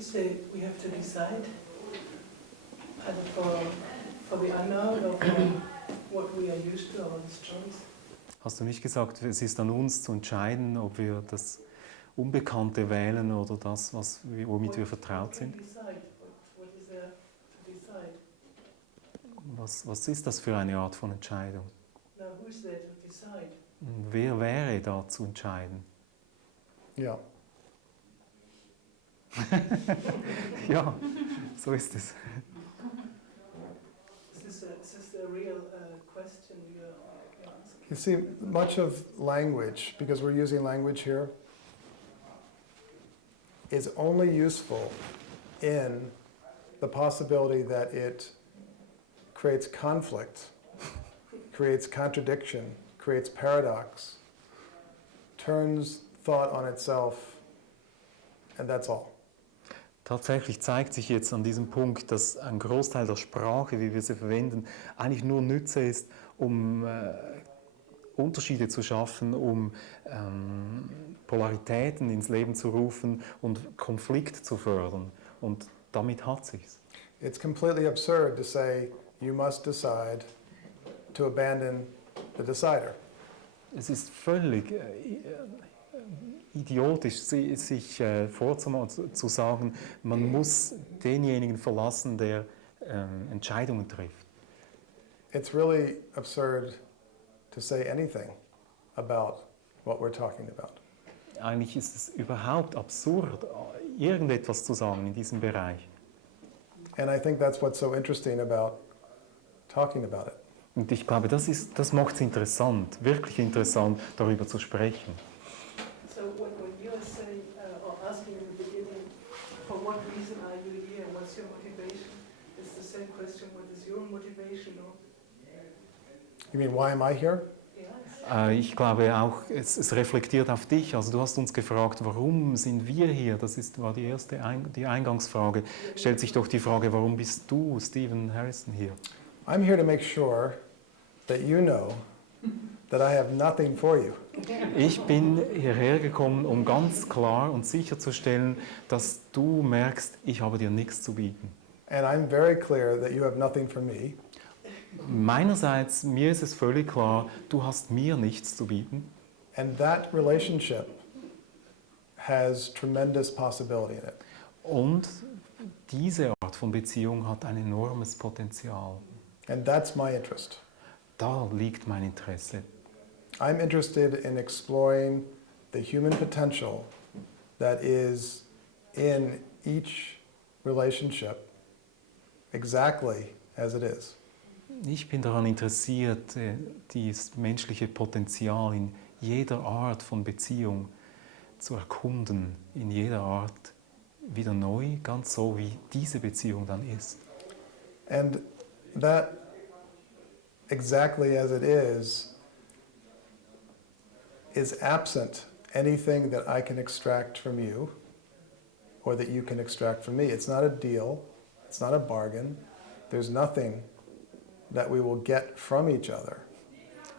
You say we have to decide either for the unknown or for what we are used to, our choice. Hast du nicht gesagt, es ist an uns zu entscheiden, ob wir das Unbekannte wählen oder das, womit wir vertraut sind? Was ist das für eine Art von Entscheidung? Wer wäre da zu entscheiden? Ja. Ja, so ist es. Is this a real question you're asking? You see, much of language, because we're using language here, is only useful in the possibility that it creates conflict, creates contradiction, creates paradox, turns thought on itself, and that's all. Tatsächlich zeigt sich jetzt an diesem Punkt, dass ein Großteil der Sprache, wie wir sie verwenden, eigentlich nur Nütze ist, um Unterschiede zu schaffen, um Polaritäten ins Leben zu rufen und Konflikt zu fördern. Und damit hat sich's. It's completely absurd to say you must decide to abandon the decider. Es ist völlig idiotisch, sich vorzumachen, zu sagen, man muss denjenigen verlassen, der Entscheidungen trifft. It's really absurd to say anything about what we're talking about. Eigentlich ist es überhaupt absurd, irgendetwas zu sagen in diesem Bereich. And I think that's what's so interesting about talking about it. Und ich glaube, das macht es interessant, wirklich interessant, darüber zu sprechen. So when you are saying or asking in the beginning, for what reason are you here? What's your motivation? It's the same question. What is your motivation? Or You mean, why am I here? Ich glaube auch, es reflektiert auf dich. Also du hast uns gefragt, warum sind wir hier? War die Eingangsfrage. Stellt sich doch die Frage, warum bist du, Stephen Harrison, hier? I'm here to make sure that you know that I have nothing for you. Ich bin hierher gekommen, um ganz klar und sicherzustellen, dass du merkst, ich habe dir nichts zu bieten. And I'm very clear that you have nothing for me. Meinerseits, mir ist es völlig klar, du hast mir nichts zu bieten. And that relationship has tremendous possibility in it. Und diese Art von Beziehung hat ein enormes Potenzial. And that's my interest. Da liegt mein Interesse. I'm interested in exploring the human potential that is in each relationship exactly as it is. Ich bin daran interessiert, dieses menschliche Potenzial in jeder Art von Beziehung zu erkunden, in jeder Art wieder neu, ganz so wie diese Beziehung dann ist. And that exactly as it is absent anything that I can extract from you or that you can extract from me. It's not a deal, it's not a bargain. There's nothing that we will get from each other.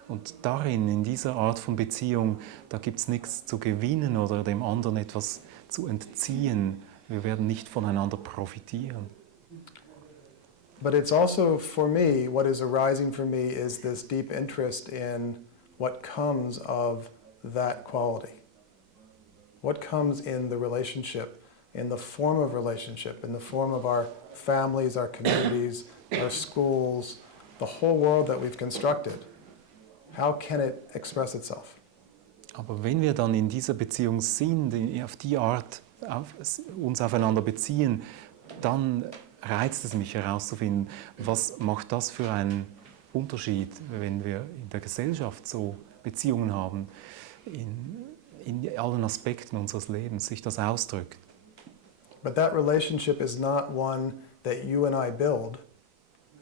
Und darin, in dieser Art von Beziehung, da gibt es nichts zu gewinnen oder dem anderen etwas zu entziehen. Wir werden nicht voneinander profitieren. But it's also for me, what is arising for me is this deep interest in what comes of that quality. What comes in the relationship, in the form of relationship, in the form of our families, our communities, our schools, the whole world that we've constructed. How can it express itself? Aber wenn wir dann in dieser Beziehung sind, auf die Art uns aufeinander beziehen, dann reizt es mich herauszufinden, was macht das für einen Unterschied, wenn wir in der Gesellschaft so Beziehungen haben, in allen Aspekten unseres Lebens sich das ausdrückt. But that relationship is not one that you and I build.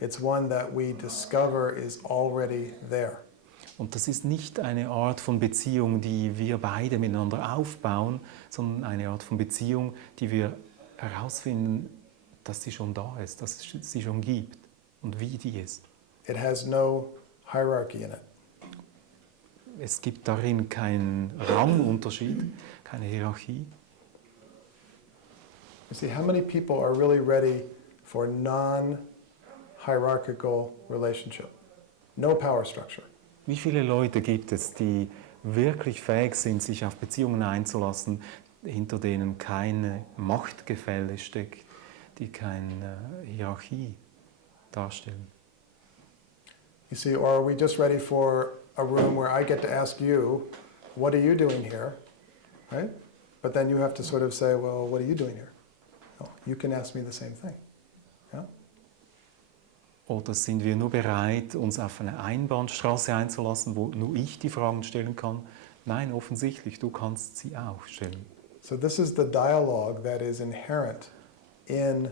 It's one that we discover is already there. Und das ist nicht eine Art von Beziehung, die wir beide miteinander aufbauen, sondern eine Art von Beziehung, die wir herausfinden, dass sie schon da ist, dass es sie schon gibt und wie die ist. It has no hierarchy in it. Es gibt darin keinen Rangunterschied, keine Hierarchie. You see, how many people are really ready for non-hierarchical relationship? No power structure. Wie viele Leute gibt es, die wirklich fähig sind, sich auf Beziehungen einzulassen, hinter denen kein Machtgefälle steckt, die keine Hierarchie darstellen? You see, or are we just ready for a room where I get to ask you, what are you doing here? Right? But then you have to sort of say, well, what are you doing here? Well, you can ask me the same thing. Yeah? Oder sind wir nur bereit, uns auf eine Einbahnstraße einzulassen, wo nur ich die Fragen stellen kann? Nein, offensichtlich, du kannst sie auch stellen. So this is the dialogue that is inherent in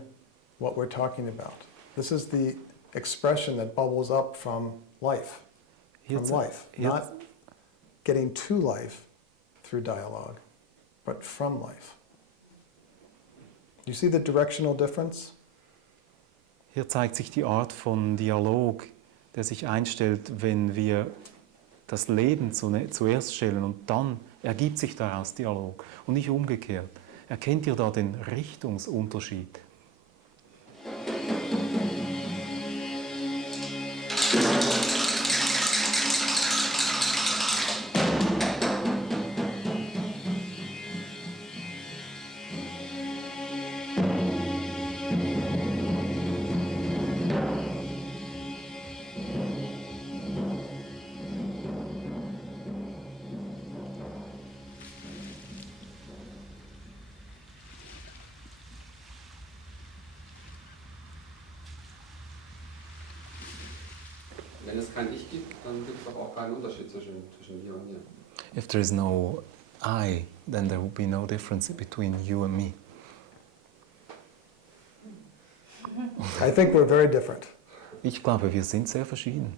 what we're talking about. This is the expression that bubbles up from life. Not getting to life through dialogue, but from life. You see the directional difference? Hier zeigt sich die Art von Dialog, der sich einstellt, wenn wir das Leben zuerst stellen und dann ergibt sich daraus Dialog und nicht umgekehrt. Erkennt ihr da den Richtungsunterschied? Wenn es kein Ich gibt, dann gibt es aber auch keinen Unterschied zwischen hier und hier. If there is no I, then there will be no difference between you and me. I think we're very different. Ich glaube, wir sind sehr verschieden.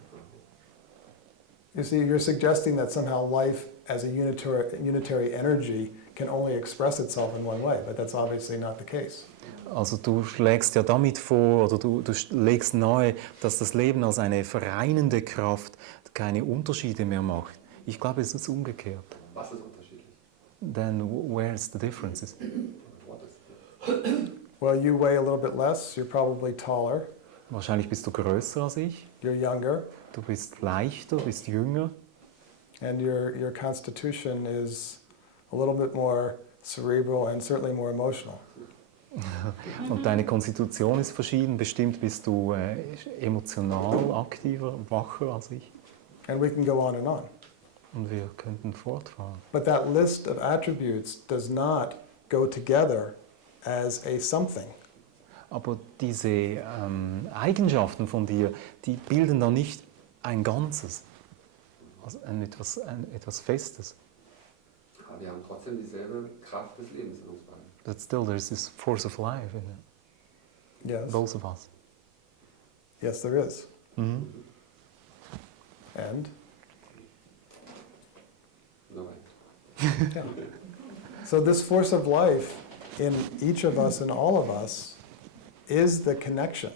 You see, you're suggesting that somehow life as a unitary energy can only express itself in one way, but that's obviously not the case. Also du schlägst ja damit vor, oder du legst nahe, dass das Leben als eine vereinende Kraft keine Unterschiede mehr macht. Ich glaube, es ist umgekehrt. Was ist unterschiedlich? Then where's the differences? What is Well, you weigh a little bit less, you're probably taller, Wahrscheinlich bist du größer als ich, you're younger, du bist leichter, bist jünger and your constitution is a little bit more cerebral and certainly more emotional. und deine Konstitution ist verschieden. Bestimmt bist du emotional aktiver, wacher als ich. And we can go on and on. Und wir könnten fortfahren. But that list of attributes does not go together as a something. Aber diese Eigenschaften von dir, die bilden dann nicht ein Ganzes, also etwas Festes. Aber wir haben trotzdem dieselbe Kraft des Lebens in uns beiden. But still there's this force of life in Yes. both of us. Yes, there is. Mhm. And No way. yeah. So this force of life in each of us and all of us is the connection.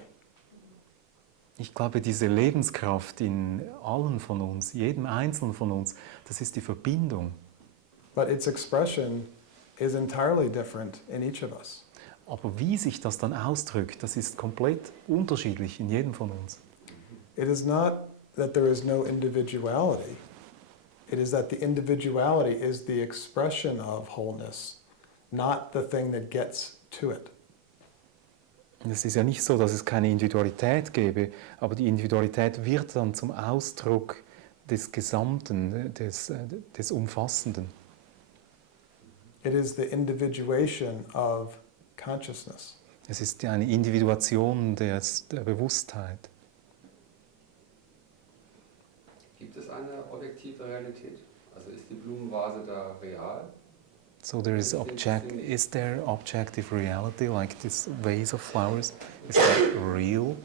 Ich glaube, diese Lebenskraft in allen von uns, jedem Einzelnen von uns, das ist die Verbindung. But its expression is entirely different in each of us. Aber wie sich das dann ausdrückt, das ist komplett unterschiedlich in jedem von uns. It is not that there is no individuality. It is that the individuality is the expression of wholeness, not the thing that gets to it. Es ist ja nicht so, dass es keine Individualität gäbe, aber die Individualität wird dann zum Ausdruck des Gesamten, des Umfassenden. It is the individuation of consciousness. Es ist eine Individuation der Bewusstheit. Gibt es eine objektive Realität? Also ist die Blumenvase da real? So is there objective reality, like this vase of flowers? Is that real?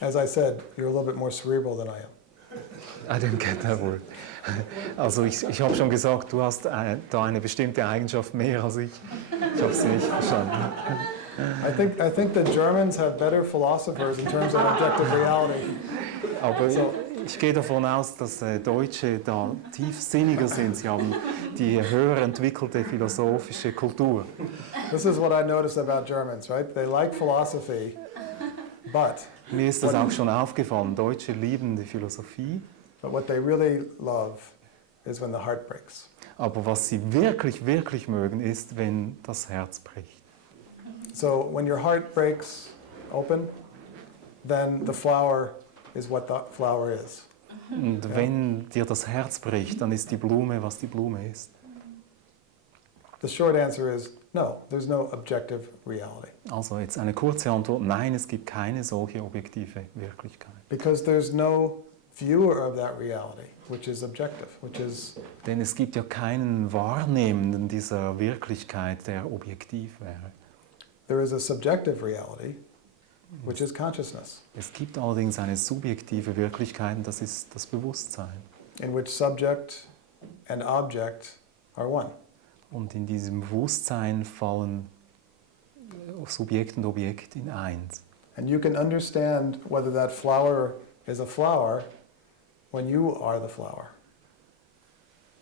As I said, you're a little bit more cerebral than I am. I didn't get that word. Also ich habe schon gesagt, du hast da eine bestimmte Eigenschaft mehr als ich. Ich habe sie nicht verstanden. I think the Germans have better philosophers in terms of objective reality. Aber Ich gehe davon aus, dass Deutsche da tiefsinniger sind. Sie haben die höher entwickelte philosophische Kultur. This is what I noticed about Germans, right? They like philosophy, but Mir ist das auch schon aufgefallen. Deutsche lieben die Philosophie, what they really love is when the heart breaks. aber was sie wirklich, wirklich mögen, ist, wenn das Herz bricht. So when your heart breaks open, then the flower is what the flower is. Und wenn dir das Herz bricht, dann ist die Blume, was die Blume ist. The short answer is no, there's no objective reality. Also jetzt eine kurze Antwort, nein, es gibt keine solche objektive Wirklichkeit. Because there's no viewer of that reality, which is objective, which is Denn es gibt ja keinen Wahrnehmenden dieser Wirklichkeit, der objektiv wäre. there is a subjective reality, which is consciousness, Es gibt allerdings eine subjektive Wirklichkeit, das ist das Bewusstsein. in which subject and object are one. Und in diesem Bewusstsein fallen Subjekt und Objekt in eins. And you can understand whether that flower is a flower when you are the flower.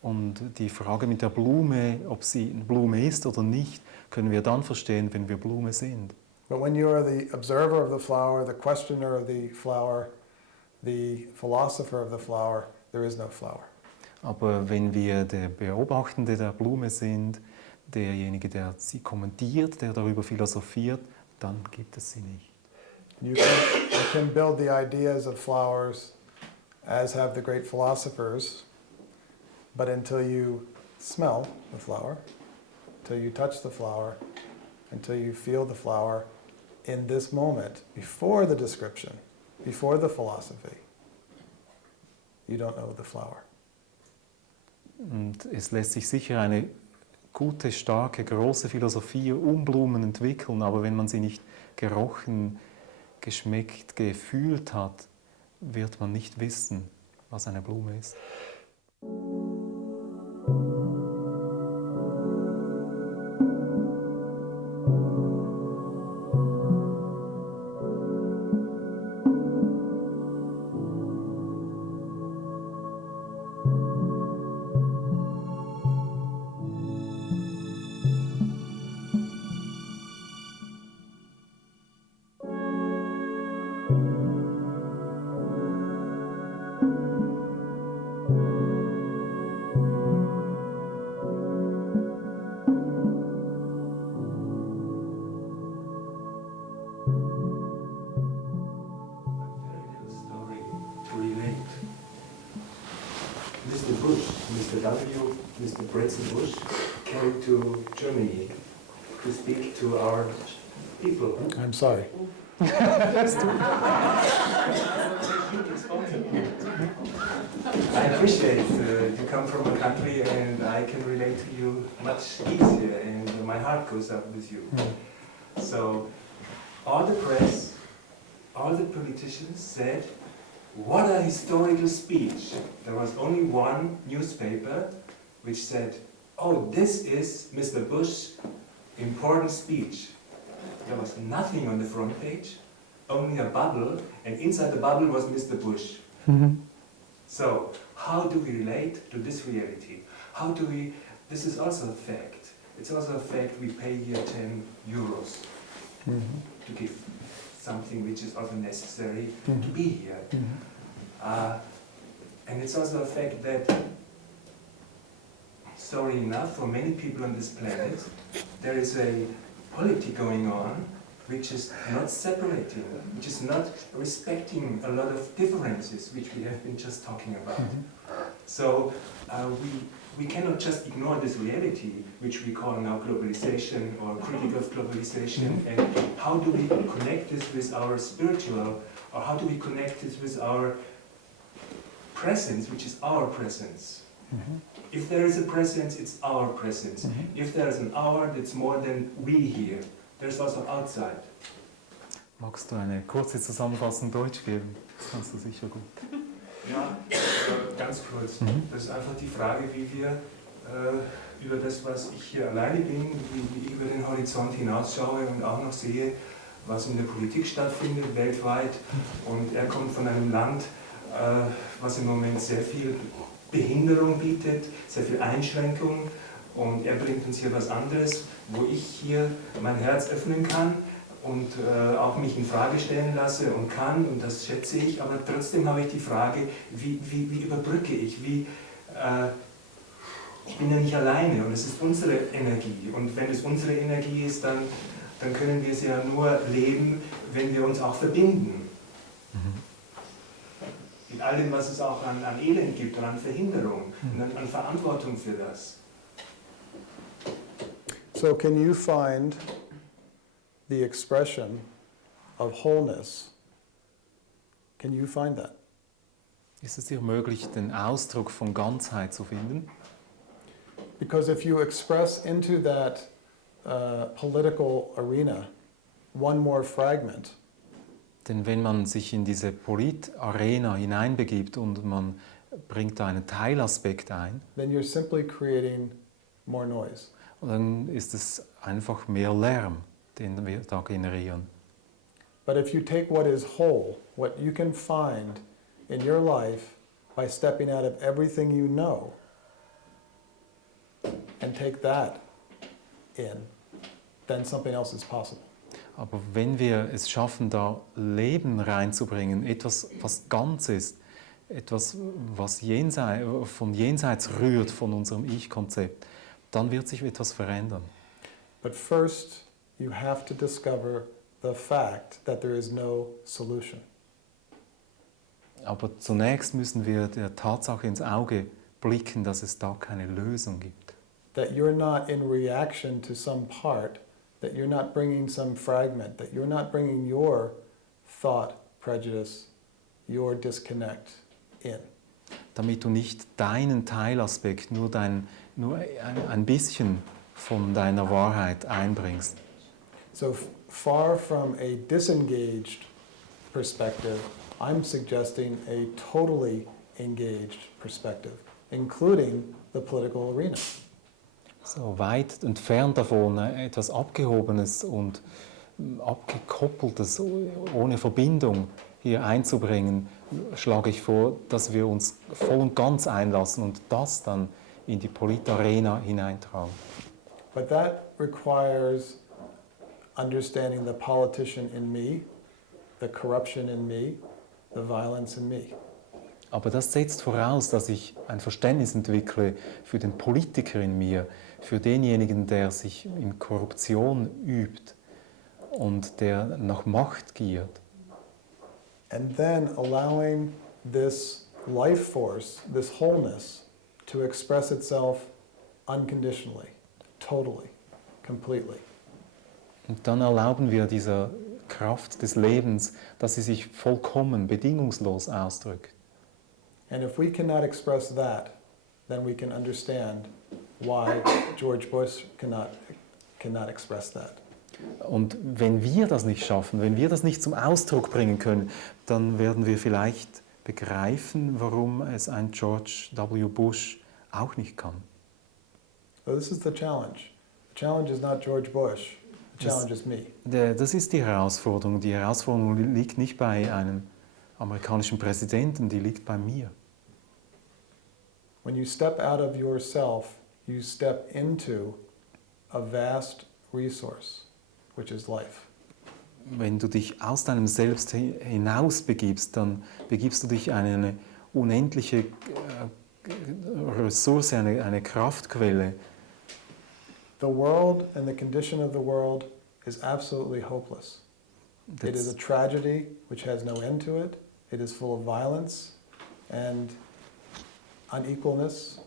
Und die Frage mit der Blume, ob sie eine Blume ist oder nicht, können wir dann verstehen, wenn wir Blume sind. But when you are the observer of the flower, the questioner of the flower, the philosopher of the flower, there is no flower. Aber wenn wir der Beobachtende der Blume sind, derjenige, der sie kommentiert, der darüber philosophiert, dann gibt es sie nicht. You can build the ideas of flowers as have the great philosophers, but until you smell the flower, until you touch the flower, until you feel the flower in this moment, before the description, before the philosophy, you don't know the flower. Und es lässt sich sicher eine gute, starke, große Philosophie um Blumen entwickeln, aber wenn man sie nicht gerochen, geschmeckt, gefühlt hat, wird man nicht wissen, was eine Blume ist. Mr. Bush, Mr. W., Mr. President Bush came to Germany to speak to our people. I'm sorry. I appreciate you come from a country and I can relate to you much easier and my heart goes up with you. So all the press, all the politicians said, what a historical speech. There was only one newspaper which said, oh, this is Mr. Bush's important speech. There was nothing on the front page, only a bubble, and inside the bubble was Mr. Bush. So, how do we relate to this reality? How do we, this is also a fact. It's also a fact we pay here 10 euros to give something which is also necessary to be here. And it's also a fact that, sorry enough, for many people on this planet, there is a polity going on which is not separating, which is not respecting a lot of differences which we have been just talking about. So we cannot just ignore this reality which we call now globalization or critique of globalization, and how do we connect this with our spiritual, or how do we connect this with our presence, which is our presence. If there is a presence, it's our presence. If there is an our, that's more than we here. There's also outside. Magst du eine kurze Zusammenfassung Deutsch geben? Das kannst du sicher gut. Ja, ganz kurz. Das ist einfach die Frage, wie wir über das, was ich hier alleine bin, wie ich über den Horizont hinausschaue und auch noch sehe, was in der Politik stattfindet, weltweit. Und er kommt von einem Land, was im Moment sehr viel Behinderung bietet, sehr viel Einschränkung. Und er bringt uns hier was anderes, wo ich hier mein Herz öffnen kann und auch mich in Frage stellen lasse und kann, und das schätze ich, aber trotzdem habe ich die Frage, wie überbrücke ich, ich bin ja nicht alleine und es ist unsere Energie, und wenn es unsere Energie ist, dann können wir sie ja nur leben, wenn wir uns auch verbinden. Mit all dem, was es auch an Elend gibt und an Verhinderung und an Verantwortung für das. So can you find the expression of wholeness? Can you find that? Ist es dir möglich, den Ausdruck von Ganzheit zu finden? Because if you express into that political arena one more fragment, Denn wenn man sich in diese Politarena hineinbegibt und man bringt da einen Teilaspekt ein, then you're simply creating more noise. dann ist es einfach mehr Lärm, den wir da generieren. But if you take what is whole, what you can find in your life by stepping out of everything you know, and take that in, then something else is possible. Aber wenn wir es schaffen, da Leben reinzubringen, etwas, was ganz ist, etwas, was von jenseits rührt, von unserem Ich-Konzept, dann wird sich etwas verändern. But first, you have to discover the fact that there is no solution. Aber zunächst müssen wir der Tatsache ins Auge blicken, dass es da keine Lösung gibt. That you're not in reaction to some part, that you're not bringing some fragment, that you're not bringing your thought, prejudice, your disconnect in. Damit du nicht deinen Teilaspekt, nur ein bisschen von deiner Wahrheit einbringst. So far from a disengaged perspective, I'm suggesting a totally engaged perspective, including the political arena. So weit entfernt davon, etwas Abgehobenes und Abgekoppeltes, ohne Verbindung hier einzubringen, schlage ich vor, dass wir uns voll und ganz einlassen und das dann in die Politarena hineintragen. But that requires understanding the politician in me, the corruption in me, the violence in me. Aber das setzt voraus, dass ich ein Verständnis entwickle für den Politiker in mir, für denjenigen, der sich in Korruption übt und der nach Macht giert. And then allowing this life force, this wholeness, to express itself unconditionally, totally, completely. Und dann erlauben wir dieser Kraft des Lebens, dass sie sich vollkommen, bedingungslos ausdrückt. And if we cannot express that, then we can understand why George Bush cannot express that. Und wenn wir das nicht schaffen, wenn wir das nicht zum Ausdruck bringen können, dann werden wir vielleicht begreifen, warum es ein George W. Bush auch nicht kann. So this is the challenge. The challenge is not George Bush. The challenge is me. Das ist die Herausforderung. Die Herausforderung liegt nicht bei einem amerikanischen Präsidenten, die liegt bei mir. When you step out of yourself, you step into a vast resource, which is life. Wenn du dich aus deinem Selbst hinaus begibst, dann begibst du dich in eine unendliche Ressource, eine Kraftquelle. The world and the condition of the world is absolutely hopeless. It is a tragedy which has no end to it. It is full of violence and unequalness.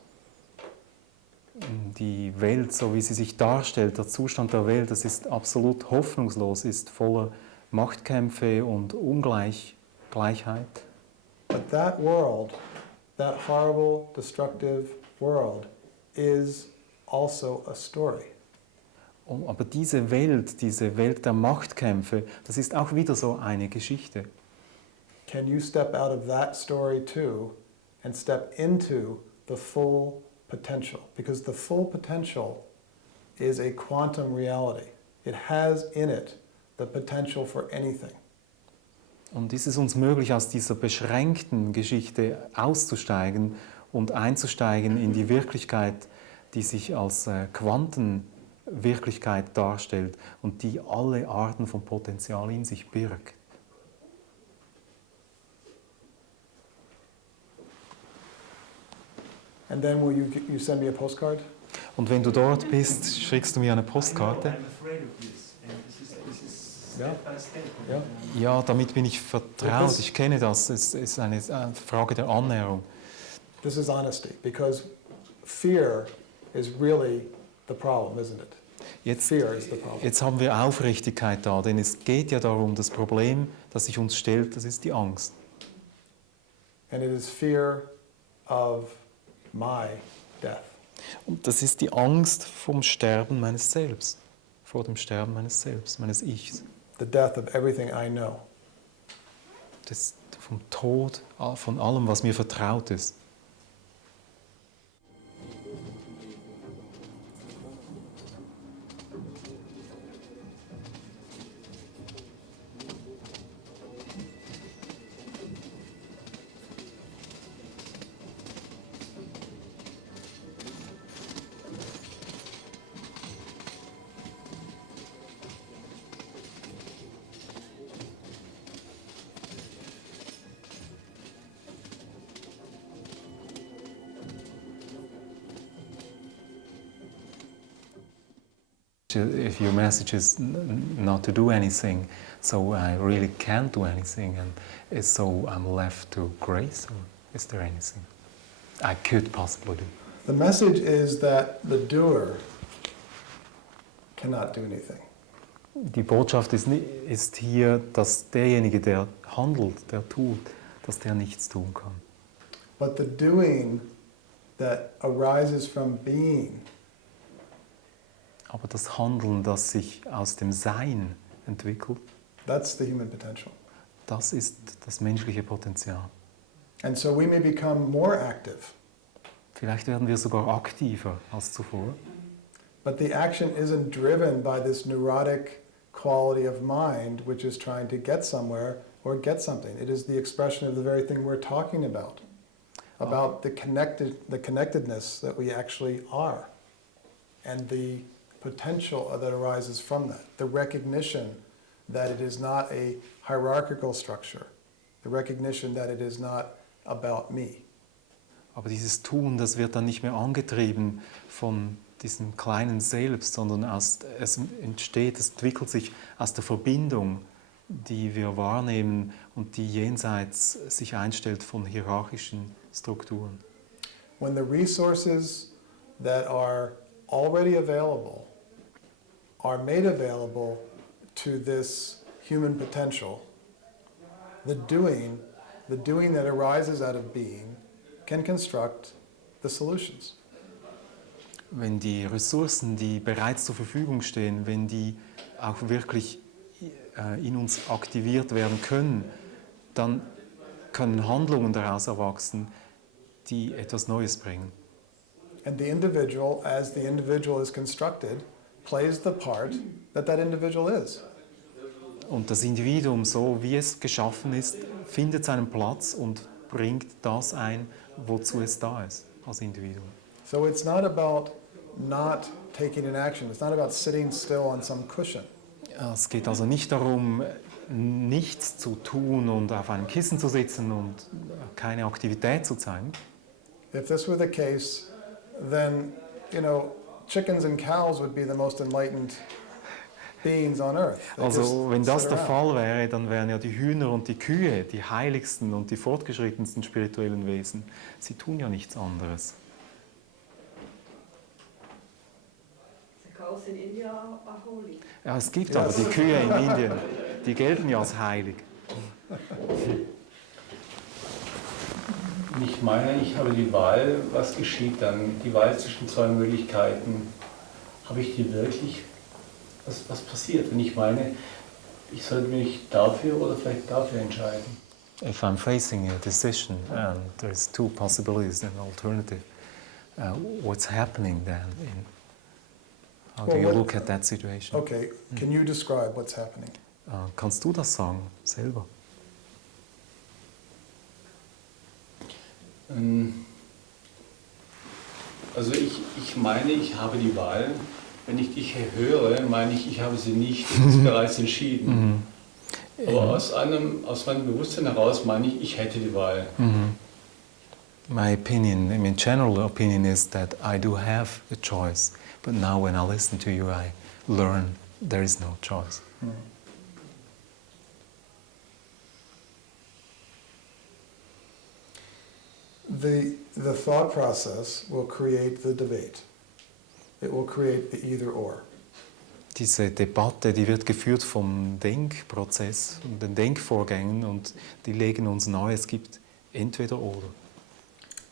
Die Welt, so wie sie sich darstellt, der Zustand der Welt, das ist absolut hoffnungslos, ist voller Machtkämpfe und Ungleichheit. But that world, that horrible, destructive world, is also a story. Aber diese Welt der Machtkämpfe, das ist auch wieder so eine Geschichte. Can you step out of that story too and step into the full potential? Because the full potential is a quantum reality. It has in it the potential for anything. Und ist es uns möglich, aus dieser beschränkten Geschichte auszusteigen und einzusteigen in die Wirklichkeit, die sich als Quantenwirklichkeit darstellt und die alle Arten von Potenzial in sich birgt? And then will you send me a postcard? Und wenn du dort bist, schickst du mir eine Postkarte? I'm afraid of this. And this is Ja. step by step. Ja. Ja, damit bin ich vertraut, ich kenne das. Es ist eine Frage der Annäherung. This is honesty, because fear is really the problem, isn't it? Jetzt, Fear is the problem. jetzt haben wir Aufrichtigkeit da, denn es geht ja darum, das Problem, das sich uns stellt, das ist die Angst. And it is fear of my death. Und das ist die Angst vom Sterben meines Selbst, vor dem Sterben meines Selbst, meines Ichs. The death of everything I know. Das vom Tod, von allem, was mir vertraut ist. If your message is not to do anything, so I really can't do anything, and so I'm left to grace, or is there anything I could possibly do? The message is that the doer cannot do anything. Die Botschaft ist hier, dass derjenige, der handelt, der tut, dass der nichts tun kann. But the doing that arises from being Aber das Handeln, das sich aus dem Sein entwickelt, that's the human potential. das ist das menschliche Potenzial. And so we may become more active, Vielleicht werden wir sogar aktiver als zuvor. but the action isn't driven by this neurotic quality of mind which is trying to get somewhere or get something. It is the expression of the very thing we're talking about the connectedness that we actually are, and the potential that arises from that, the recognition that it is not a hierarchical structure, the recognition that it is not about me. Aber dieses Tun, das wird dann nicht mehr angetrieben von diesem kleinen Selbst, sondern es entsteht, es entwickelt sich aus der Verbindung, die wir wahrnehmen und die jenseits sich einstellt von hierarchischen Strukturen. When the resources that are already available are made available to this human potential, the doing that arises out of being can construct the solutions. Wenn die Ressourcen, die bereits zur Verfügung stehen, wenn die auch wirklich in uns aktiviert werden können, dann können Handlungen daraus erwachsen, die etwas Neues bringen. And the individual, as the individual is constructed, plays the part that individual is. Und das Individuum, so wie es geschaffen ist, findet seinen Platz und bringt das ein, wozu es da ist, als Individuum. So it's not about not taking an action. It's not about sitting still on some cushion. Es geht also nicht darum, nichts zu tun und auf einem Kissen zu sitzen und keine Aktivität zu zeigen. If this were the case, then, chickens and cows would be the most enlightened beings on earth. They Also just wenn das sit der around. Fall wäre, dann wären ja die Hühner und die Kühe die heiligsten und die fortgeschrittensten spirituellen Wesen. Sie tun ja nichts anderes. The cows in India are holy. Ja, es gibt aber die Kühe in Indien, die gelten ja als heilig. Ich meine, ich habe die Wahl, was geschieht dann? Die Wahl zwischen zwei Möglichkeiten. Habe ich die wirklich? Was passiert, wenn ich meine, ich sollte mich dafür oder vielleicht dafür entscheiden? If I'm facing a decision and there's two possibilities and an alternative, what's happening then? How do you look at that situation? Okay, can you describe what's happening? Kannst du das sagen, selber? Also ich meine, ich habe die Wahl. Wenn ich dich höre, meine ich habe sie nicht, es ist bereits entschieden. Aber aus meinem Bewusstsein heraus meine ich hätte die Wahl. My opinion, I mean, general opinion is that I do have a choice, but now when I listen to you, I learn there is no choice. The thought process will create the debate. It will create the either or. Diese Debatte, die wird geführt vom Denkprozess und den Denkvorgängen und die legen uns nahe, es gibt entweder oder.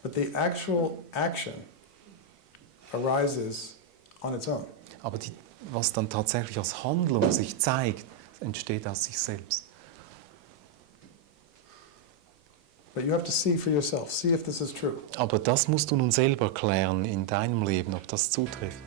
But the actual action arises on its own. Aber was dann tatsächlich als Handlung sich zeigt, entsteht aus sich selbst. But you have to see for yourself, see if this is true. Aber das musst du nun selber klären in deinem Leben, ob das zutrifft.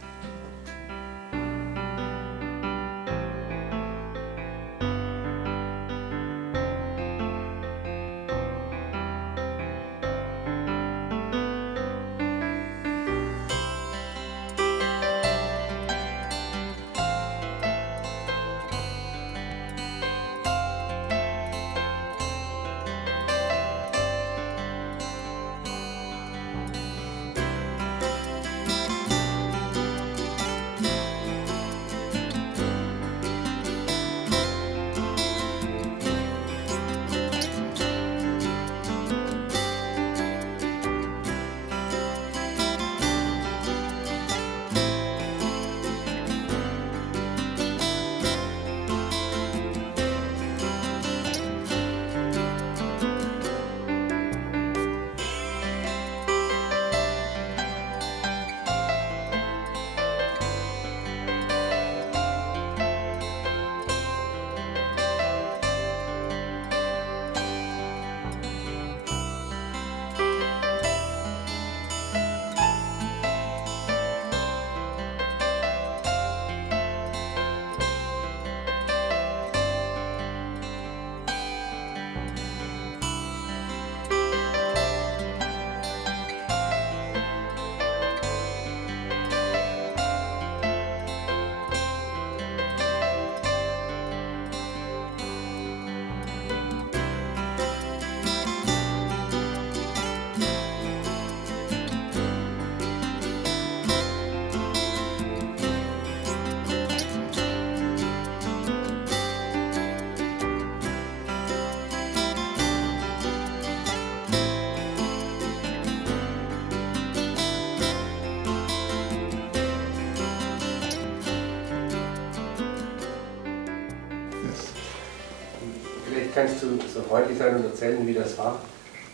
Vielleicht kannst du so freundlich sein und erzählen, wie das war,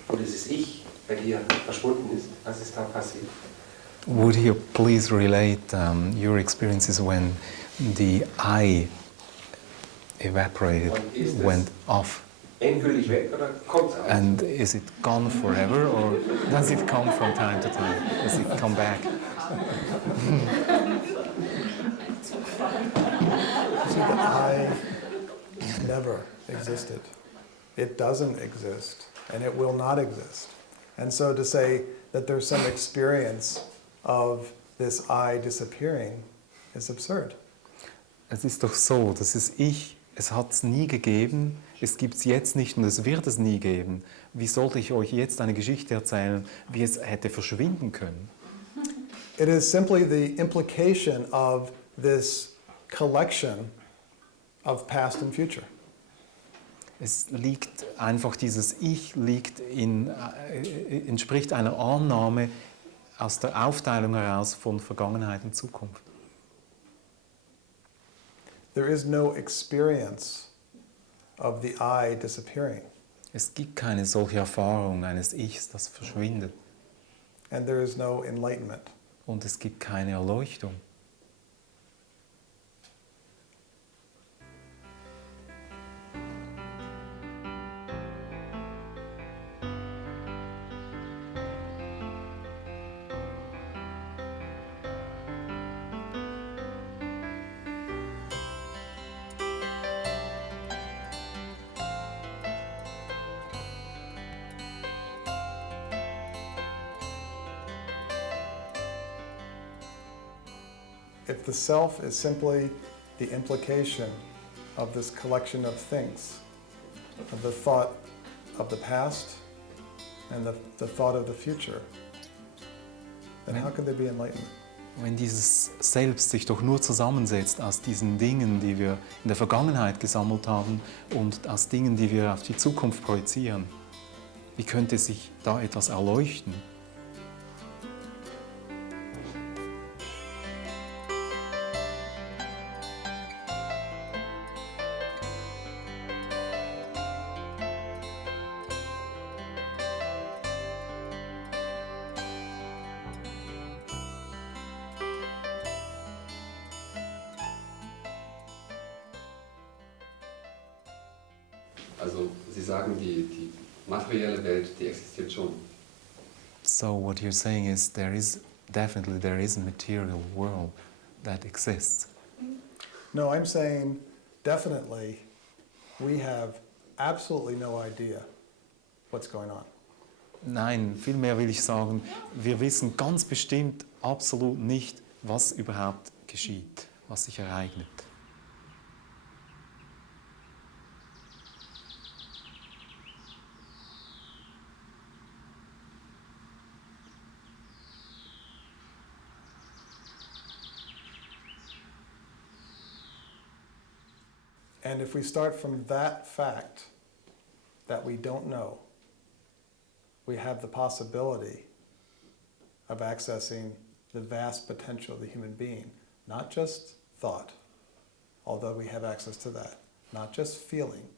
wo dieses Ich bei dir verschwunden ist. Was ist da passiert? Would you please relate your experiences when the I evaporated, Und ist es went off? endgültig weg oder kommt es auch? And is it gone forever or does it come from time to time? Does it come back? See, the I never existed. It doesn't exist, and it will not exist. And so to say that there's some experience of this I disappearing is absurd. Es ist doch so, dass es hat es nie gegeben, es gibt es jetzt nicht und es wird es nie geben. Wie sollte ich euch jetzt eine Geschichte erzählen, wie es hätte verschwinden können? It is simply the implication of this collection of past and future. Es liegt einfach, dieses Ich entspricht einer Annahme aus der Aufteilung heraus von Vergangenheit und Zukunft. There is no experience of the I disappearing, Es gibt keine solche Erfahrung eines Ichs, das verschwindet. and there is no enlightenment. Und es gibt keine Erleuchtung. if the self is simply the implication of this collection of things, of the thought of the past and the thought of the future, then how could there be enlightenment? Wenn dieses Selbst sich doch nur zusammensetzt aus diesen Dingen, die wir in der Vergangenheit gesammelt haben und aus Dingen, die wir auf die Zukunft projizieren, wie könnte sich da etwas erleuchten? Also Sie sagen, die materielle Welt, die existiert schon. So what you're saying is there is a material world that exists. No, I'm saying definitely we have absolutely no idea what's going on. Nein, vielmehr will ich sagen, wir wissen ganz bestimmt absolut nicht, was überhaupt geschieht, was sich ereignet. And if we start from that fact that we don't know, we have the possibility of accessing the vast potential of the human being. Not just thought, although we have access to that. Not just feeling,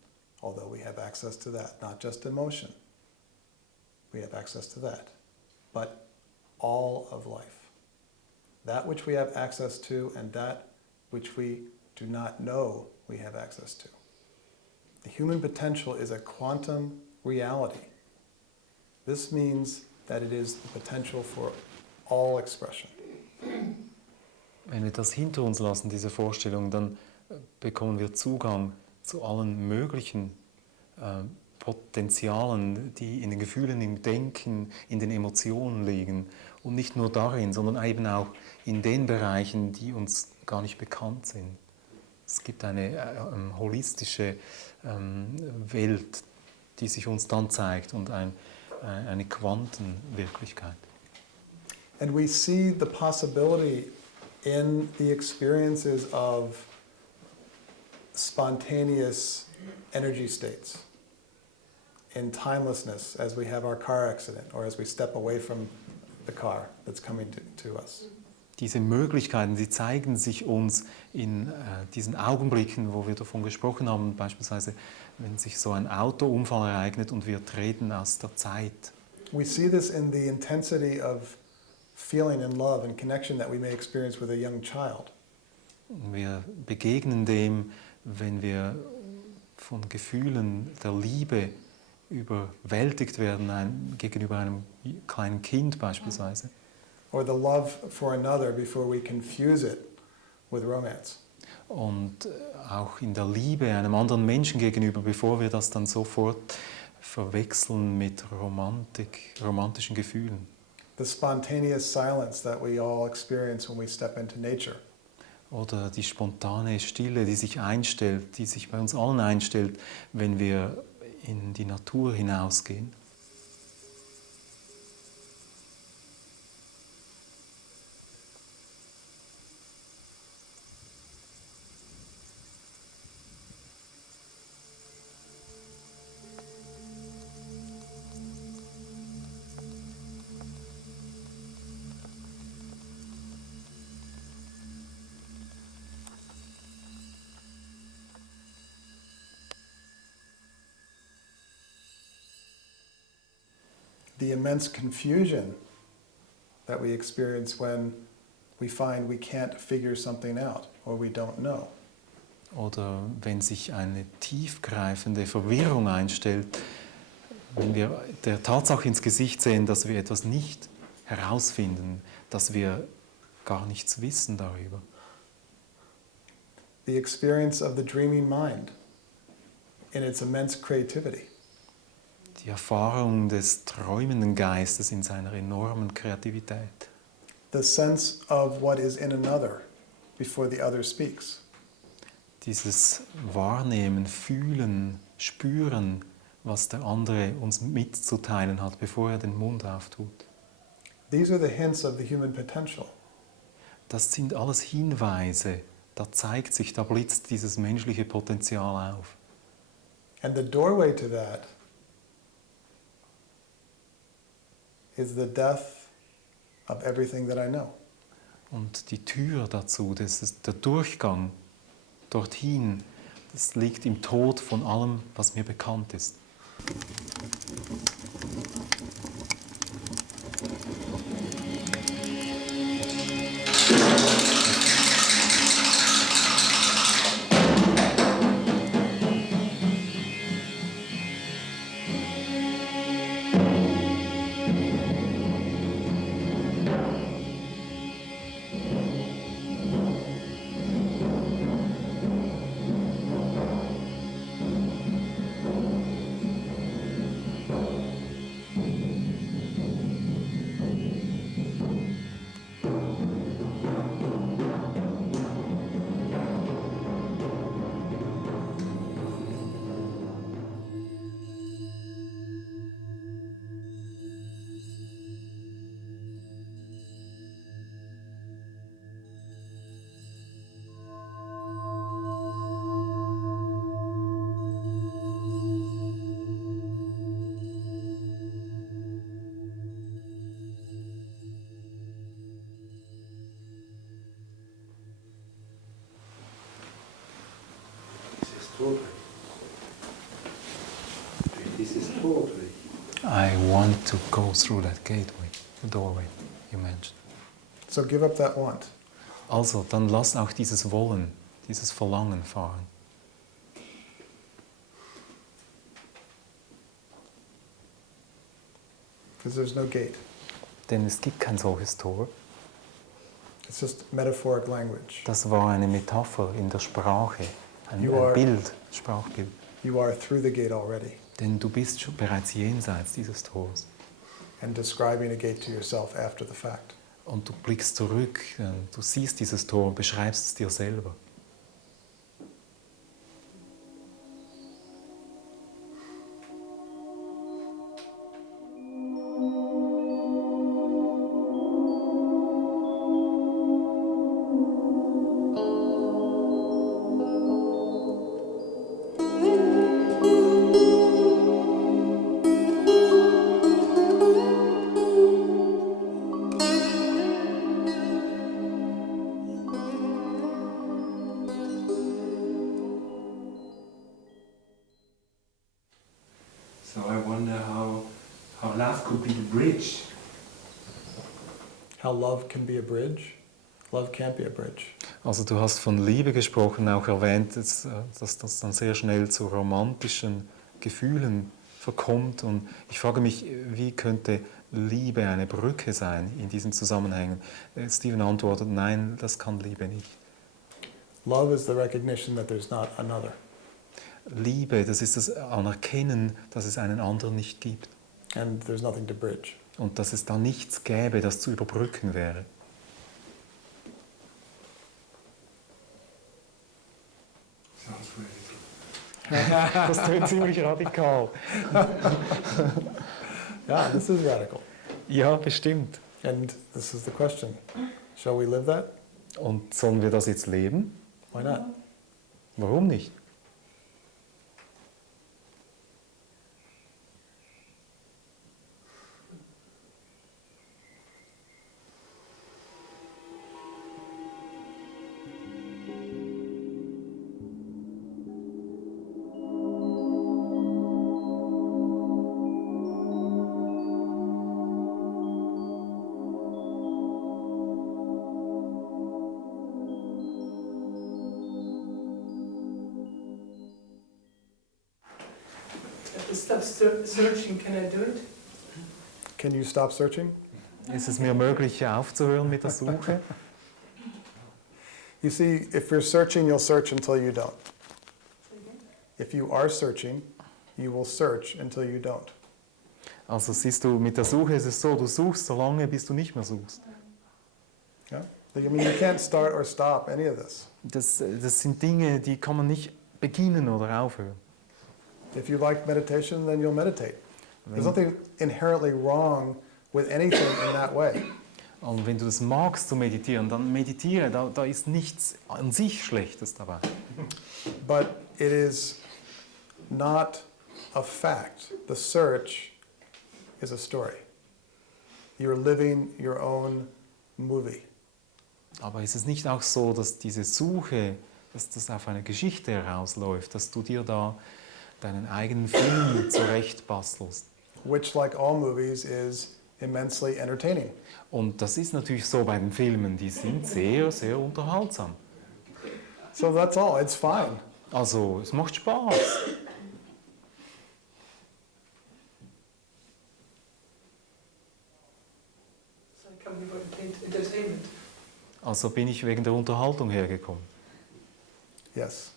although we have access to that. Not just emotion, we have access to that. But all of life. That which we have access to and that which we do not know we have access to. The human potential is a quantum reality. This means that it is the potential for all expression. Wenn wir das hinter uns lassen, diese Vorstellung, dann bekommen wir Zugang zu allen möglichen Potenzialen, die in den Gefühlen, im Denken, in den Emotionen liegen. Und nicht nur darin, sondern eben auch in den Bereichen, die uns gar nicht bekannt sind. Es gibt eine holistische Welt, die sich uns dann zeigt und eine Quantenwirklichkeit. And we see the possibility in the experiences of spontaneous energy states, in timelessness as we have our car accident or as we step away from the car that's coming to us. Diese Möglichkeiten, die zeigen sich uns in diesen Augenblicken, wo wir davon gesprochen haben, beispielsweise wenn sich so ein Autounfall ereignet und wir treten aus der Zeit. We see this in the intensity of feeling and love and connection that we may experience with a young child. Wir begegnen dem, wenn wir von Gefühlen der Liebe überwältigt werden gegenüber einem kleinen Kind beispielsweise. Or the love for another before we confuse it with romance. Und auch in der Liebe einem anderen Menschen gegenüber, bevor wir das dann sofort verwechseln mit romantischen Gefühlen. The spontaneous silence that we all experience when we step into nature. Oder die spontane Stille, die sich einstellt, die sich bei uns allen einstellt, wenn wir in die Natur hinausgehen. The immense confusion that we experience when we find we can't figure something out or we don't know. Oder wenn sich eine tiefgreifende Verwirrung einstellt, wenn wir der Tatsache ins Gesicht sehen, dass wir etwas nicht herausfinden, dass wir gar nichts wissen darüber. The experience of the dreaming mind in its immense creativity. Die Erfahrung des träumenden Geistes in seiner enormen Kreativität. The sense of what is in another before the other speaks. Dieses Wahrnehmen, Fühlen, Spüren, was der andere uns mitzuteilen hat, bevor er den Mund auftut. These are the hints of the human potential. Das sind alles Hinweise, da zeigt sich, da blitzt dieses menschliche Potenzial auf. And the doorway to that is the death of everything that I know. Und die Tür dazu, das ist der Durchgang dorthin, das liegt im Tod von allem, was mir bekannt ist. This is totally. I want to go through that gateway, the doorway you mentioned. So give up that want. Also, dann lass auch dieses Wollen, dieses Verlangen fahren. Because there's no gate. Denn es gibt kein solches Tor. It's just metaphoric language. Das war eine Metapher in der Sprache, ein Bild, Sprachbild. You are through the gate already. Denn du bist schon bereits jenseits dieses Tors. And describing a gate to yourself after the fact. Und du blickst zurück, du siehst dieses Tor und beschreibst es dir selber. So I wonder how love could be the bridge. How love can be a bridge? Love can't be a bridge. Also du hast von Liebe gesprochen, auch erwähnt, dass das dann sehr schnell zu romantischen Gefühlen verkommt. Und ich frage mich, wie könnte Liebe eine Brücke sein in diesen Zusammenhängen? Stephen antwortet, nein, das kann Liebe nicht. Love is the recognition that there's not another. Liebe, das ist das Anerkennen, dass es einen anderen nicht gibt. And there's nothing to bridge. Und dass es da nichts gäbe, das zu überbrücken wäre. Sounds really good. Das klingt ziemlich radikal. Yeah, this is radical. Ja, bestimmt. And this is the question. Shall we live that? Und sollen wir das jetzt leben? Why not? Warum nicht? Stop searching, can I do it? Can you stop searching? Ist es mir möglich, aufzuhören mit der Suche? You see, if you're searching, you'll search until you don't. If you are searching, you will search until you don't. Also siehst du, mit der Suche ist es so, du suchst so lange, bis du nicht mehr suchst. Yeah? I mean, you can't start or stop any of this. Das sind Dinge, die kann man nicht beginnen oder aufhören. If you like meditation, then you'll meditate. There's Wenn, nothing inherently wrong with anything in that way. und wenn du das magst zu meditieren, dann meditiere. Da ist nichts an sich Schlechtes dabei. But it is not a fact. The search is a story. You're living your own movie. Aber ist es nicht auch so, dass diese Suche, dass das auf eine Geschichte herausläuft, dass du dir da deinen eigenen Film zurechtbastelst? Which, like all movies, is immensely entertaining. Und das ist natürlich so bei den Filmen, die sind sehr, sehr unterhaltsam. So that's all. It's fine. Also, es macht Spaß. So I come here for entertainment. Also bin ich wegen der Unterhaltung hergekommen. Yes.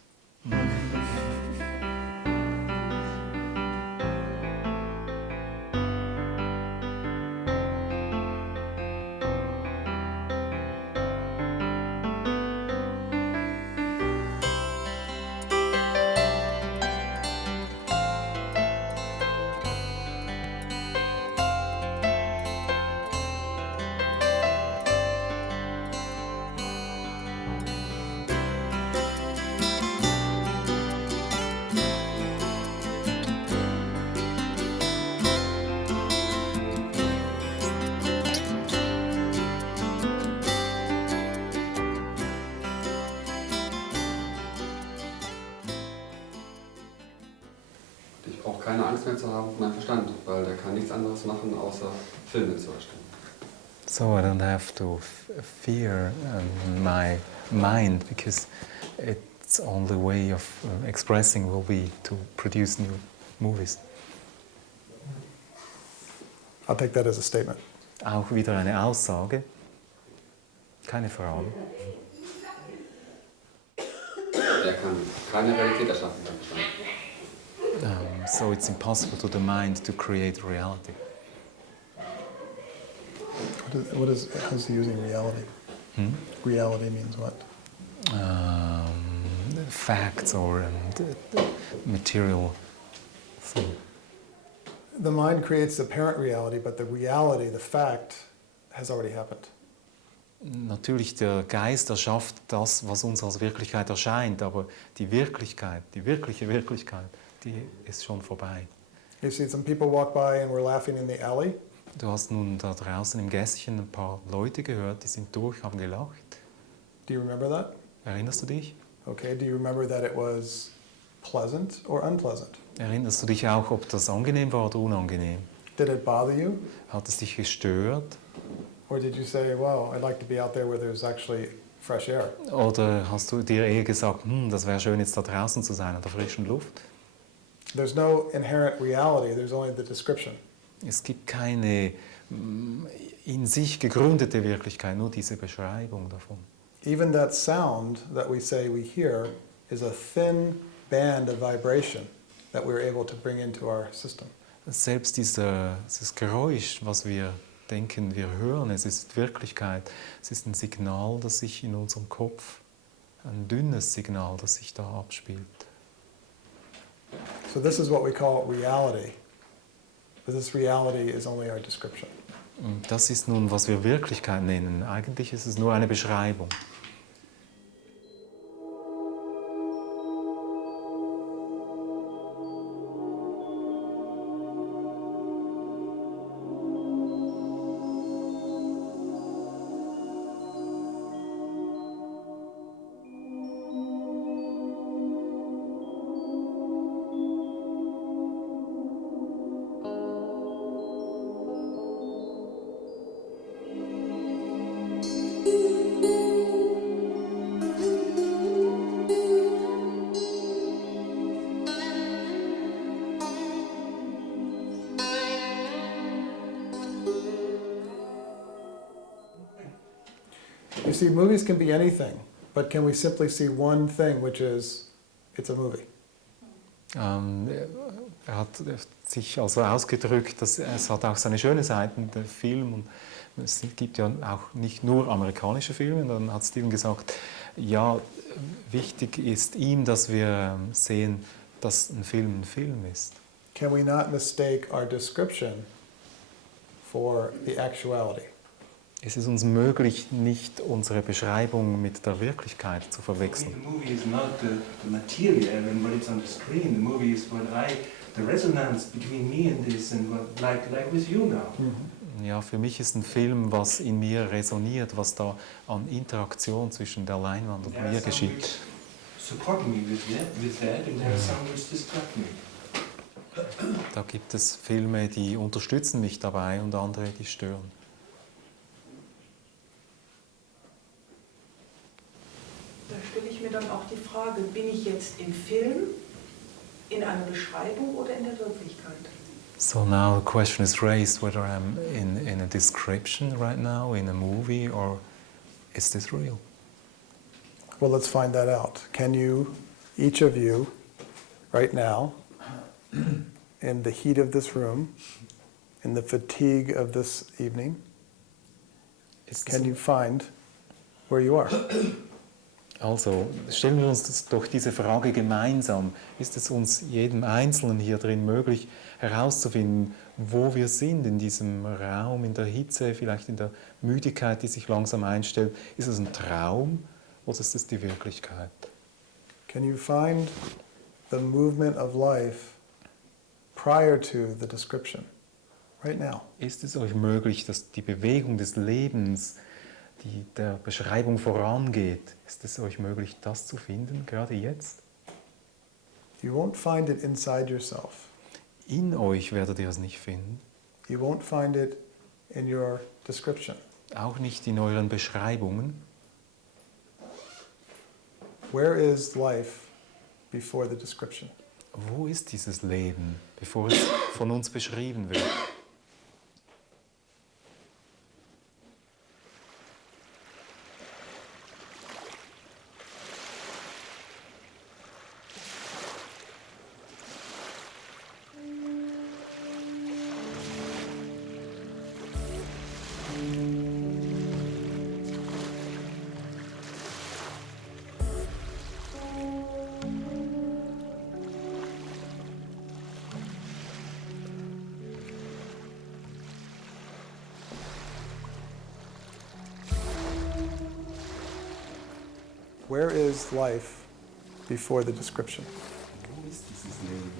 Ich brauche keine Angst mehr zu haben vor meinem Verstand, weil der kann nichts anderes machen, außer Filme zu erstellen. So I don't have to fear my mind because its only way of expressing will be to produce new movies. I'll take that as a statement. Auch wieder eine Aussage, keine Frage. Der kann keine Realität erschaffen, der Verstand. So it's impossible to the mind to create reality. How's he using reality? Reality means what? Facts or the material thing. The mind creates the apparent reality, but the reality, the fact, has already happened. Natürlich, der Geist erschafft das, was uns als Wirklichkeit erscheint, aber die Wirklichkeit, die wirkliche Wirklichkeit, die ist schon vorbei. You see, some people walk by and we're laughing in the alley. Du hast nun da draußen im Gässchen ein paar Leute gehört, die sind durch, haben gelacht. Do you remember that? Erinnerst du dich? Okay, do you remember that it was pleasant or unpleasant? Erinnerst du dich auch, ob das angenehm war oder unangenehm? Did it bother you? Hat es dich gestört? Or did you say, well, I'd like to be out there where there's actually fresh air? Oder hast du dir eher gesagt, das wäre schön, jetzt da draußen zu sein, an der frischen Luft? There's no inherent reality, there's only the description. Es gibt keine in sich gegründete Wirklichkeit, nur diese Beschreibung davon. Even that sound that we say we hear is a thin band of vibration that we're able to bring into our system. Selbst dieses Geräusch, was wir denken, wir hören, es ist Wirklichkeit. Es ist ein Signal, das sich in unserem Kopf, ein dünnes Signal, das sich da abspielt. So this is what we call reality. But this reality is only our description. Und das ist nun, was wir Wirklichkeit nennen. Eigentlich ist es nur eine Beschreibung. You see, movies can be anything, but can we simply see one thing, which is, it's a movie? Er hat sich also ausgedrückt, dass es hat auch seine schönen Seiten, der Film. Und Es gibt ja auch nicht nur amerikanische Filme. Dann hat Steven gesagt, ja, wichtig ist ihm, dass wir sehen, dass ein Film ist. Can we not mistake our description for the actuality? Es ist uns möglich, nicht unsere Beschreibung mit der Wirklichkeit zu For me, verwechseln. the movie is not the material and what it's on the screen. The movie is the resonance between me and this and like with you now. Ja, für mich ist ein Film, was in mir resoniert, was da an Interaktion zwischen der Leinwand und There are mir some geschieht. which support me with that and there are some which distract me. Da gibt es Filme, die unterstützen mich dabei und andere, die stören. Da stelle ich mir dann auch die Frage, bin ich jetzt im Film, in einer Beschreibung oder in der Wirklichkeit? So now the question is raised whether I'm in a description right now, in a movie, or is this real? Well, let's find that out. Can you, each of you, right now, in the heat of this room, in the fatigue of this evening, can you find where you are? Also stellen wir uns doch diese Frage gemeinsam. Ist es uns jedem Einzelnen hier drin möglich herauszufinden, wo wir sind in diesem Raum, in der Hitze, vielleicht in der Müdigkeit, die sich langsam einstellt? Ist es ein Traum oder ist es die Wirklichkeit? Can you find the movement of life prior to the description, right now? Ist es euch möglich, dass die Bewegung des Lebens, die der Beschreibung vorangeht, ist es euch möglich, das zu finden, gerade jetzt? You won't find it inside yourself. In euch werdet ihr es nicht finden, You won't find it in your description. auch nicht in euren Beschreibungen. Where is life before the description? Wo ist dieses Leben, bevor es von uns beschrieben wird? Where is life before the description? Wo ist dieses Leben